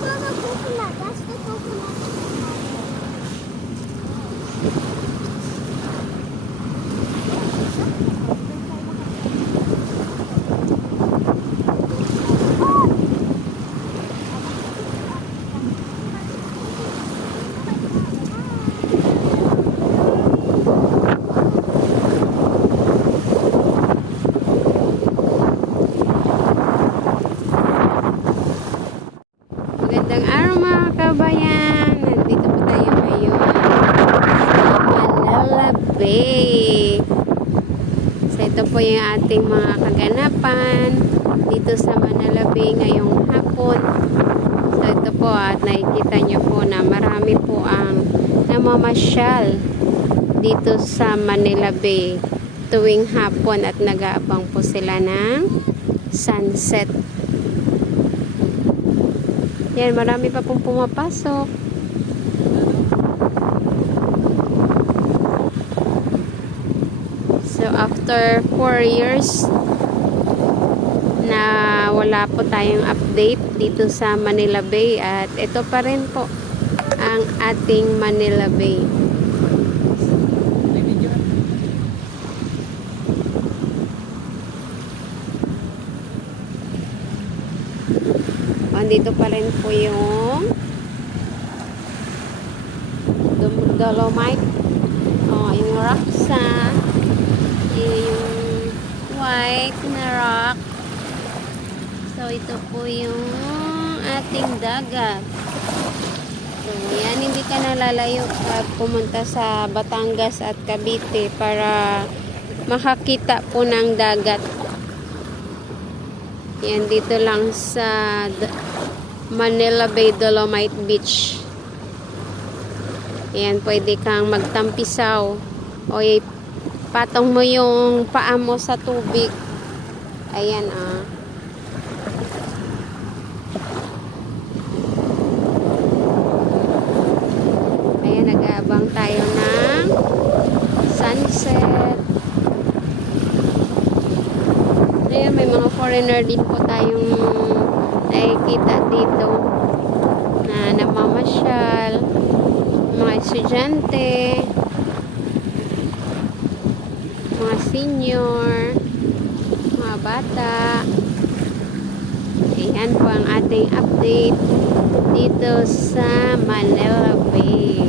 Mama, coconut. That's the coconut. Magandang araw mga kabayan. Nandito po tayo ngayon sa Manila Bay. So ito po yung ating mga kaganapan dito sa Manila Bay ngayong hapon. So ito po at nakikita nyo po na marami po ang namamasyal dito sa Manila Bay tuwing hapon at nag-aabang po sila ng sunset. Yan, marami pa pong pumapasok. So, after 4 years na wala po tayong update dito sa Manila Bay at ito pa rin po ang ating Manila Bay. Dito pa rin po yung dolomite, yung rocksa, yung white na rock. So ito po yung ating dagat. So yan, hindi ka nalalayo pag pumunta sa Batangas at Cavite para makakita po ng dagat. Yan, dito lang sa Manila Bay Dolomite Beach. Yan, pwede kang magtampisaw o patong mo yung paa mo sa tubig. Ayan, Ayan, nag-aabang tayo ng sunset. Ayan, may mga foreigner din po tayong nakikita dito na namamasyal, mga estudyante, mga senior, mga bata. Ayan po ang ating update dito sa Manila Bay.